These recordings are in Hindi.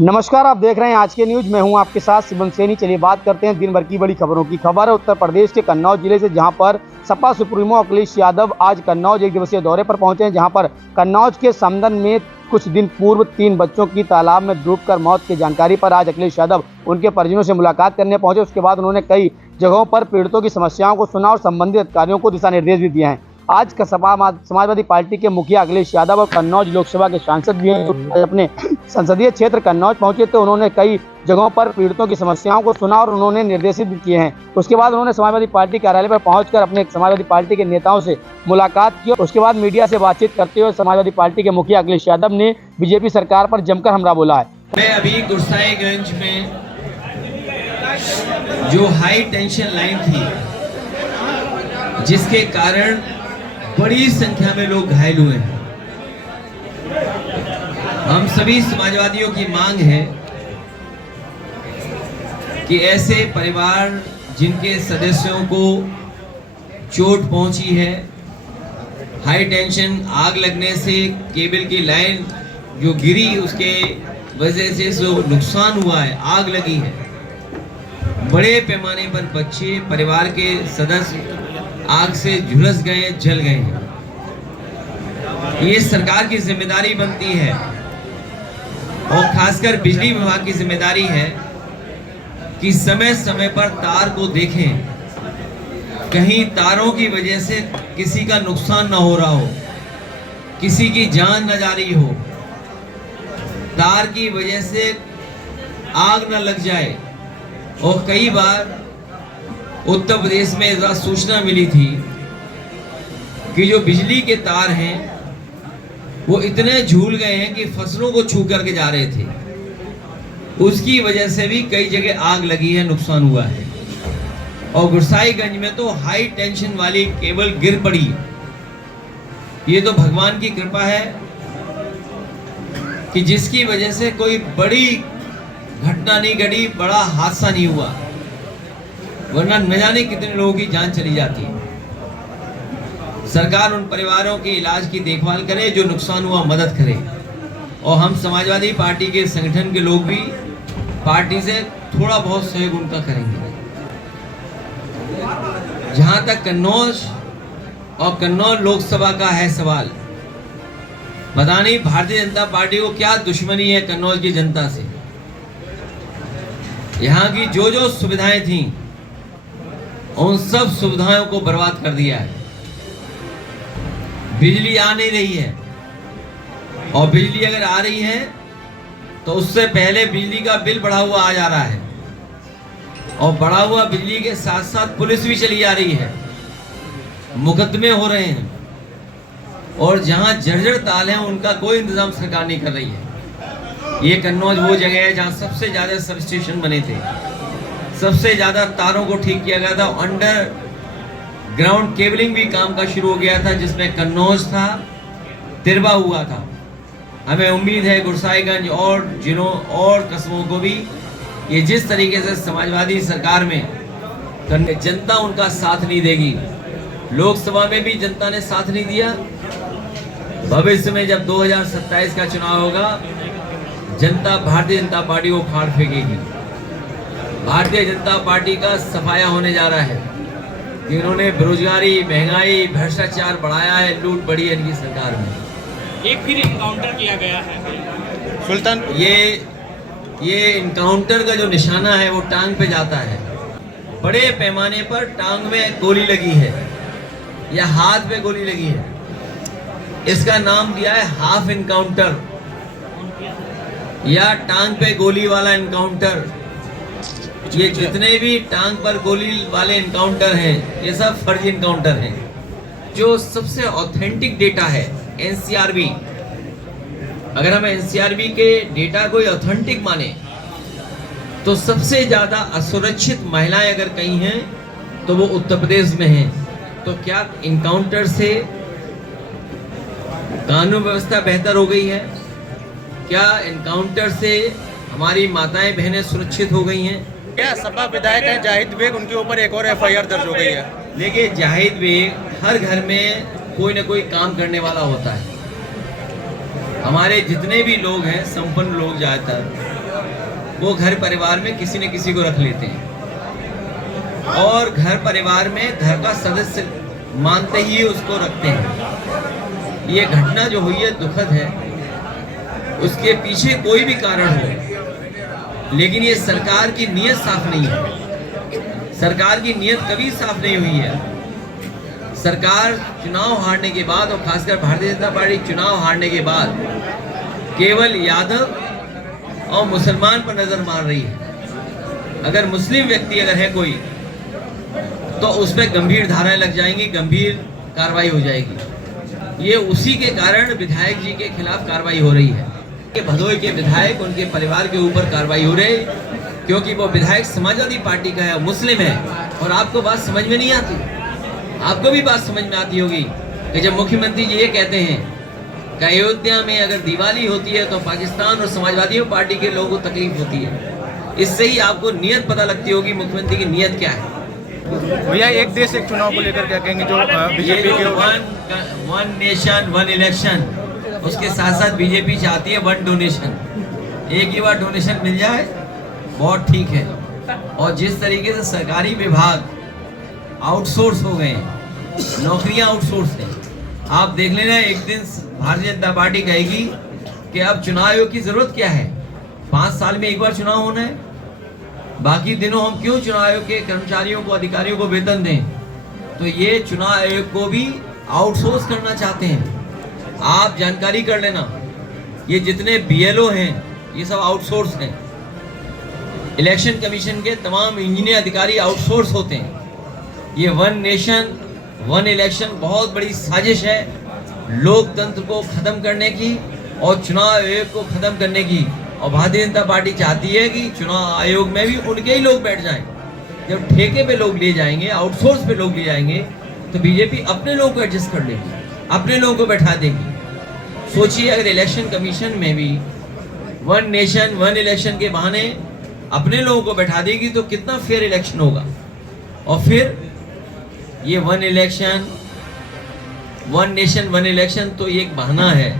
नमस्कार, आप देख रहे हैं आज के न्यूज। मैं हूं आपके साथ शिवम सैनी। चलिए बात करते हैं दिन भर की बड़ी खबरों की। खबर है उत्तर प्रदेश के कन्नौज जिले से, जहां पर सपा सुप्रीमो अखिलेश यादव आज कन्नौज एक दिवसीय दौरे पर पहुंचे हैं। जहां पर कन्नौज के समदन में कुछ दिन पूर्व 3 बच्चों की तालाब में डूबकर मौत की जानकारी पर आज अखिलेश यादव उनके परिजनों से मुलाकात करने पहुंचे। उसके बाद उन्होंने कई जगहों पर पीड़ितों की समस्याओं को सुना और संबंधित अधिकारियों को दिशा निर्देश भी दिए हैं। आज का समाजवादी पार्टी के मुखिया अखिलेश यादव और कन्नौज लोकसभा के सांसद भी अपने संसदीय क्षेत्र कन्नौज पहुंचे, तो उन्होंने कई जगहों पर पीड़ितों की समस्याओं को सुना और उन्होंने निर्देशित भी किए हैं। उसके बाद उन्होंने समाजवादी पार्टी कार्यालय पर पहुंचकर अपने समाजवादी पार्टी के नेताओं से मुलाकात की। उसके बाद मीडिया से बातचीत करते हुए समाजवादी पार्टी के मुखिया अखिलेश यादव ने बीजेपी सरकार पर जमकर हमला बोला है। मैं अभी गुरसाईगंज में जो हाई टेंशन लाइन थी, जिसके कारण बड़ी संख्या में लोग घायल हुए हैं, हम सभी समाजवादियों की मांग है कि ऐसे परिवार जिनके सदस्यों को चोट पहुंची है, हाई टेंशन आग लगने से केबल की लाइन जो गिरी उसके वजह से जो नुकसान हुआ है, आग लगी है, बड़े पैमाने पर बच्चे परिवार के सदस्य आग से झुलस गए, जल गए हैं। ये सरकार की जिम्मेदारी बनती है और खासकर बिजली विभाग की जिम्मेदारी है कि समय समय पर तार को देखें, कहीं तारों की वजह से किसी का नुकसान ना हो रहा हो, किसी की जान न जा रही हो, तार की वजह से आग न लग जाए। और कई बार उत्तर प्रदेश में एक सूचना मिली थी कि जो बिजली के तार हैं वो इतने झूल गए हैं कि फसलों को छू करके जा रहे थे, उसकी वजह से भी कई जगह आग लगी है, नुकसान हुआ है। और गुरसाईगंज में तो हाई टेंशन वाली केबल गिर पड़ी। ये तो भगवान की कृपा है कि जिसकी वजह से कोई बड़ी घटना नहीं घटी, बड़ा हादसा नहीं हुआ, वरना न जाने कितने लोगों की जान चली जाती है। सरकार उन परिवारों के इलाज की देखभाल करे, जो नुकसान हुआ मदद करे। और हम समाजवादी पार्टी के संगठन के लोग भी पार्टी से थोड़ा बहुत सहयोग उनका करेंगे। जहां तक कन्नौज और कन्नौज लोकसभा का है सवाल, पता नहीं भारतीय जनता पार्टी को क्या दुश्मनी है कन्नौज की जनता से। यहाँ की जो जो सुविधाएं थी उन सब सुविधाओं को बर्बाद कर दिया है। बिजली आ नहीं रही है, और बिजली अगर आ रही है तो उससे पहले बिजली का बिल बढ़ा हुआ आ जा रहा है, और बढ़ा हुआ बिजली के साथ साथ पुलिस भी चली जा रही है, मुकदमे हो रहे हैं, और जहां जर्जर ताल है उनका कोई इंतजाम सरकार नहीं कर रही है। ये कन्नौज वो जगह है जहां सबसे ज्यादा सब स्टेशन बने थे, सबसे ज्यादा तारों को ठीक किया गया था, अंडर ग्राउंड केबलिंग भी काम का शुरू हो गया था, जिसमें कन्नौज था, तिरवा हुआ था। हमें उम्मीद है गुरसाईगंज और जिलों और कस्बों को भी ये जिस तरीके से समाजवादी सरकार में जनता उनका साथ नहीं देगी, लोकसभा में भी जनता ने साथ नहीं दिया, भविष्य में जब 2027 का चुनाव होगा, जनता भारतीय जनता पार्टी को फाड़ फेंकेगी। भारतीय जनता पार्टी का सफाया होने जा रहा है कि इन्होंने बेरोजगारी, महंगाई, भ्रष्टाचार बढ़ाया है, लूट बढ़ी है इनकी सरकार में। एक फिर इनकाउंटर किया गया है सुल्तान, ये इनकाउंटर का जो निशाना है वो टांग पे जाता है। बड़े पैमाने पर टांग में गोली लगी है या हाथ पे गोली लगी है, इसका नाम दिया है हाफ इनकाउंटर या टांग पे गोली वाला इनकाउंटर। ये जितने भी टांग पर गोली वाले इनकाउंटर हैं, ये सब फर्जी इनकाउंटर हैं। जो सबसे ऑथेंटिक डेटा है एनसीआरबी, अगर हम एनसीआरबी के डेटा को ऑथेंटिक माने तो सबसे ज्यादा असुरक्षित महिलाएं अगर कहीं हैं तो वो उत्तर प्रदेश में हैं। तो क्या इनकाउंटर से कानून व्यवस्था बेहतर हो गई है? क्या इनकाउंटर से हमारी माताएं बहनें सुरक्षित हो गई हैं? क्या सपा विधायक है जाहिद बेग, उनके ऊपर एक और एफआईआर दर्ज हो गई है। देखिए, जाहिद बेग हर घर में कोई ना कोई काम करने वाला होता है। हमारे जितने भी लोग हैं, संपन्न लोग, ज़्यादातर वो घर परिवार में किसी न किसी को रख लेते हैं और घर परिवार में घर का सदस्य मानते ही उसको रखते हैं। ये घटना जो हुई है दुखद है, उसके पीछे कोई भी कारण हो, लेकिन ये सरकार की नीयत साफ नहीं है। सरकार की नीयत कभी साफ नहीं हुई है। सरकार चुनाव हारने के बाद और खासकर भारतीय जनता पार्टी चुनाव हारने के बाद केवल यादव और मुसलमान पर नजर मार रही है। अगर मुस्लिम व्यक्ति अगर है कोई तो उस पर गंभीर धाराएं लग जाएंगी, गंभीर कार्रवाई हो जाएगी। ये उसी के कारण विधायक जी के खिलाफ कार्रवाई हो रही है। भदोई के विधायक, उनके परिवार के ऊपर कार्रवाई हो रही क्योंकि वो विधायक समाजवादी पार्टी का है, मुस्लिम है। और आपको बात समझ में नहीं आती, आपको भी बात समझ में आती होगी कि जब मुख्यमंत्री जी ये कहते हैं कि अयोध्या में अगर दिवाली होती है तो पाकिस्तान और समाजवादी पार्टी के लोगों को तकलीफ होती है। इससे ही आपको नियत पता लगती होगी मुख्यमंत्री की नियत क्या है। भैया एक देश एक चुनाव को लेकर क्या कहेंगे? जो बीजेपी के वन नेशन वन इलेक्शन, उसके साथ साथ बीजेपी चाहती है वन डोनेशन। एक ही बार डोनेशन मिल जाए बहुत ठीक है। और जिस तरीके से सरकारी विभाग आउटसोर्स हो गए, नौकरियां आउटसोर्स हैं, आप देख लेना एक दिन भारतीय जनता पार्टी कहेगी कि अब चुनाव आयोग की जरूरत क्या है, 5 साल में एक बार चुनाव होना है, बाकी दिनों हम क्यों चुनाव आयोग के कर्मचारियों को, अधिकारियों को वेतन दें। तो ये चुनाव आयोग को भी आउटसोर्स करना चाहते हैं। आप जानकारी कर लेना, ये जितने BLO हैं ये सब आउटसोर्स हैं। इलेक्शन कमीशन के तमाम इंजीनियर अधिकारी आउटसोर्स होते हैं। ये वन नेशन वन इलेक्शन बहुत बड़ी साजिश है लोकतंत्र को खत्म करने की और चुनाव आयोग को खत्म करने की। और भारतीय जनता पार्टी चाहती है कि चुनाव आयोग में भी उनके ही लोग बैठ जाएं। जब ठेके पे लोग ले जाएंगे, आउटसोर्स पे लोग ले जाएंगे, तो बीजेपी अपने लोगों को एडजस्ट कर लेगी, अपने लोगों को बैठा देगी। सोचिए अगर इलेक्शन कमीशन में भी वन नेशन वन इलेक्शन के बहाने अपने लोगों को बैठा देगी तो कितना फेयर इलेक्शन होगा। और फिर ये one election one nation one election तो ये एक बहाना है।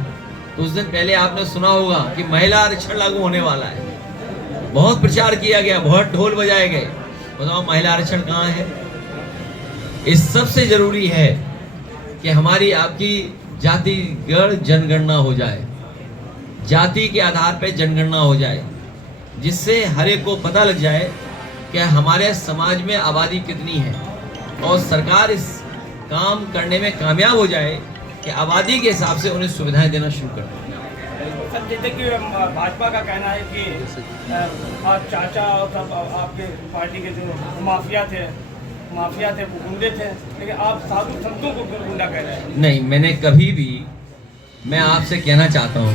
कुछ दिन पहले आपने सुना होगा कि महिला आरक्षण लागू होने वाला है, बहुत प्रचार किया गया, बहुत ढोल बजाए गए। बताओ महिला आरक्षण कहाँ है? इस सबसे जरूरी है कि हमारी आपकी जातिगत जनगणना हो जाए, जाति के आधार पर जनगणना हो जाए, जिससे हर एक को पता लग जाए कि हमारे समाज में आबादी कितनी है और सरकार इस काम करने में कामयाब हो जाए कि आबादी के हिसाब से उन्हें सुविधाएं देना शुरू कर दें। सर जैसे कि भाजपा का कहना है कि आप चाचा और सब आपके पार्टी के जो माफिया थे वो गुंडे थे, लेकिन आप साधु संतों को गुंडा कह रहे हैं। नहीं, मैंने कभी भी, मैं आपसे कहना चाहता हूँ,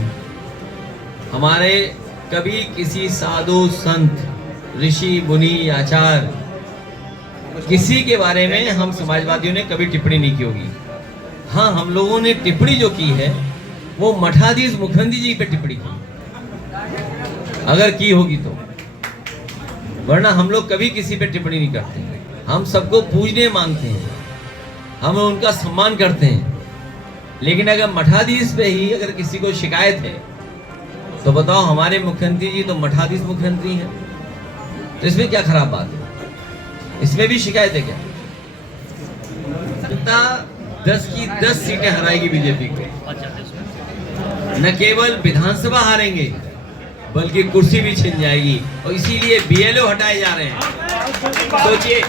हमारे कभी किसी साधु संत ऋषि मुनि आचार्य किसी के बारे में हम समाजवादियों ने कभी टिप्पणी नहीं की होगी। हाँ, हम लोगों ने टिप्पणी जो की है वो मठाधीश मुखर्जी जी पे टिप्पणी की, अगर की होगी तो, वरना हम लोग कभी किसी पे टिप्पणी नहीं करते। हम सबको पूजने मानते हैं, हम उनका सम्मान करते हैं। लेकिन अगर मठाधीश पे ही अगर किसी को शिकायत है तो बताओ, हमारे मुख्यमंत्री जी तो मठाधीश मुख्यमंत्री हैं, तो इसमें क्या खराब बात है? इसमें भी शिकायत है क्या? जनता 10 की 10 सीटें हराएगी बीजेपी को। न केवल विधानसभा हारेंगे बल्कि कुर्सी भी छिन जाएगी। और इसीलिए BLO हटाए जा रहे हैं। सोचिए,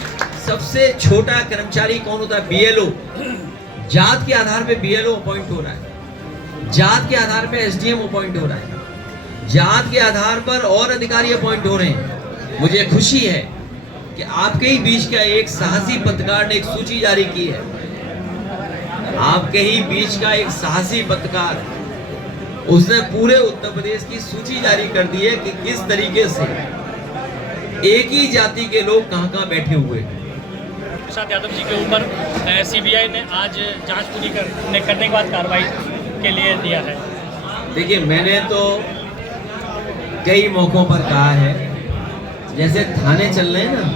सबसे छोटा कर्मचारी कौन होता है? BLO। जात के आधार पे BLO अपॉइंट हो रहा है, जात के आधार पे SDM अपॉइंट हो रहा है, जात के आधार पर और अधिकारी अपॉइंट हो रहे हैं। मुझे खुशी है कि आपके ही बीच का एक साहसी पत्रकार ने एक सूची जारी की है। आपके ही बीच का एक साहसी पत्रकार, उसने पूरे उत्तर प्रदेश की सूची जारी कर दी है कि किस तरीके से एक ही जाति के लोग कहां-कहां बैठे हुए हैं। प्रसाद यादव जी के ऊपर CBI ने आज जांच पूरी करने के बाद कार्रवाई के लिए दिया है। देखिए, मैंने तो कई मौकों पर कहा है, जैसे थाने चल रहे हैं ना,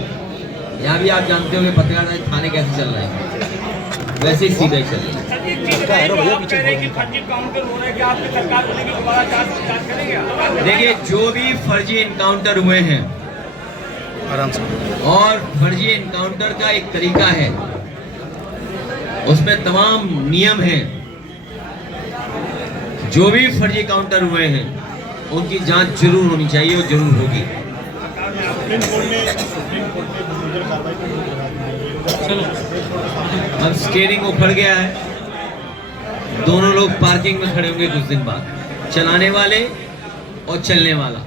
यहाँ भी आप जानते हो कि पत्रकार थाने कैसे चल रहे हैं, वैसे ही सीधा ही चल रहे हैं। आप कह रहे हैं कि फर्जी काउंटर हो रहे हैं कि आपकी सरकार बनेगी दोबारा जांच करेंगे? देखिए, जो भी फर्जी इनकाउंटर हुए हैं आराम से और फर्जी इनकाउंटर का एक तरीका है, उसमें तमाम नियम हैं। जो भी फर्जी काउंटर हुए हैं उनकी जांच जरूर होनी चाहिए और जरूर होगी। अब स्टीयरिंग उखड़ गया है, दोनों लोग पार्किंग में खड़े होंगे कुछ दिन बाद, चलाने वाले और चलने वाला।